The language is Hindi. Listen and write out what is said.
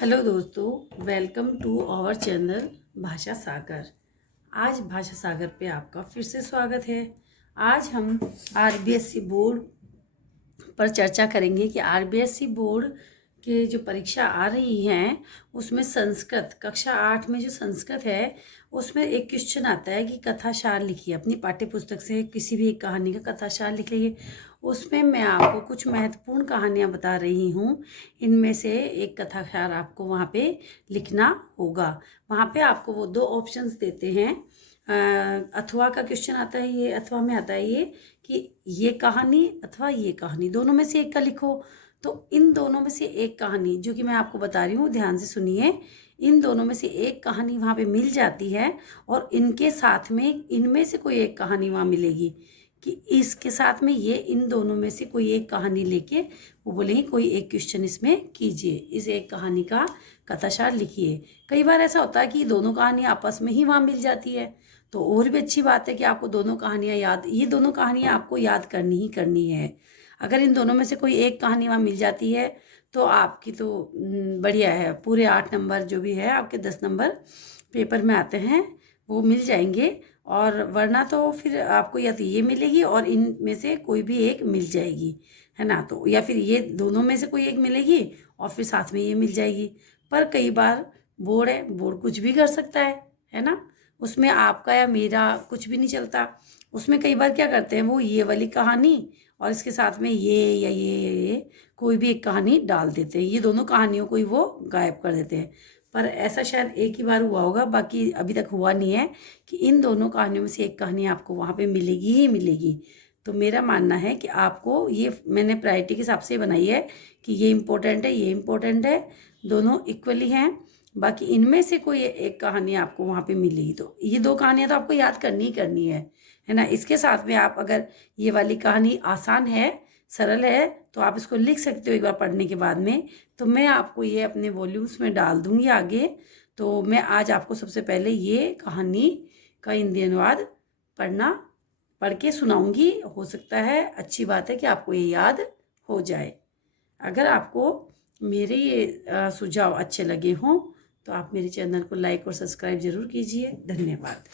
हेलो दोस्तों, वेलकम टू आवर चैनल भाषा सागर। आज भाषा सागर पे आपका फिर से स्वागत है। आज हम आरबीएसई बोर्ड पर चर्चा करेंगे कि आरबीएसई बोर्ड के जो परीक्षा आ रही हैं उसमें संस्कृत कक्षा 8 में जो संस्कृत है उसमें एक क्वेश्चन आता है कि कथासार लिखिए। अपनी पाठ्य पुस्तक से किसी भी एक कहानी का कथासार लिखिए। उसमें मैं आपको कुछ महत्वपूर्ण कहानियाँ बता रही हूँ। इनमें से एक कथासार आपको वहाँ पे लिखना होगा। वहाँ पे आपको वो दो ऑप्शंस देते हैं। अथवा का क्वेश्चन आता है, ये अथवा में आता है ये कि ये कहानी अथवा ये कहानी, दोनों में से एक का लिखो। तो इन दोनों में से एक कहानी जो कि मैं आपको बता रही हूँ, ध्यान से सुनिए। इन दोनों में से एक कहानी वहाँ पे मिल जाती है और इनके साथ में इनमें से कोई एक कहानी वहाँ मिलेगी कि इसके साथ में ये इन दोनों में से कोई एक कहानी लेके वो बोलेंगे कोई एक क्वेश्चन इसमें कीजिए, इस एक कहानी का कथासार लिखिए। कई बार ऐसा होता है कि दोनों कहानी आपस में ही वहाँ मिल जाती है, तो और भी अच्छी बात है कि आपको दोनों कहानियाँ ये दोनों कहानियाँ आपको याद करनी ही करनी है। अगर इन दोनों में से कोई एक कहानी वहाँ मिल जाती है तो आपकी तो बढ़िया है। पूरे 8 नंबर जो भी है आपके 10 नंबर पेपर में आते हैं वो मिल जाएंगे। और वरना तो फिर आपको या तो ये मिलेगी और इन में से कोई भी एक मिल जाएगी, है ना। तो या फिर ये दोनों में से कोई एक मिलेगी और फिर साथ में ये मिल जाएगी। पर कई बार बोर्ड है, बोर्ड कुछ भी कर सकता है ना। उसमें आपका या मेरा कुछ भी नहीं चलता। उसमें कई बार क्या करते हैं, वो ये वाली कहानी और इसके साथ में ये या ये कोई भी एक कहानी डाल देते हैं। ये दोनों कहानियों को ही वो गायब कर देते हैं। पर ऐसा शायद एक ही बार हुआ होगा, बाकी अभी तक हुआ नहीं है कि इन दोनों कहानियों में से एक कहानी आपको वहाँ पे मिलेगी ही मिलेगी। तो मेरा मानना है कि आपको ये मैंने प्रायोरिटी के हिसाब से बनाई है कि ये इम्पोर्टेंट है, ये इम्पोर्टेंट है, दोनों इक्वली हैं। बाकी इनमें से कोई एक कहानी आपको वहाँ पे मिलेगी। तो ये दो कहानियाँ तो आपको याद करनी ही करनी है ना। इसके साथ में आप अगर ये वाली कहानी आसान है, सरल है, तो आप इसको लिख सकते हो एक बार पढ़ने के बाद में। तो मैं आपको ये अपने वॉल्यूम्स में डाल दूँगी आगे। तो मैं आज आपको सबसे पहले ये कहानी का हिंदी अनुवाद पढ़ के सुनाऊंगी। हो सकता है, अच्छी बात है कि आपको ये याद हो जाए। अगर आपको मेरे ये सुझाव अच्छे लगे हों तो आप मेरे चैनल को लाइक और सब्सक्राइब ज़रूर कीजिए। धन्यवाद।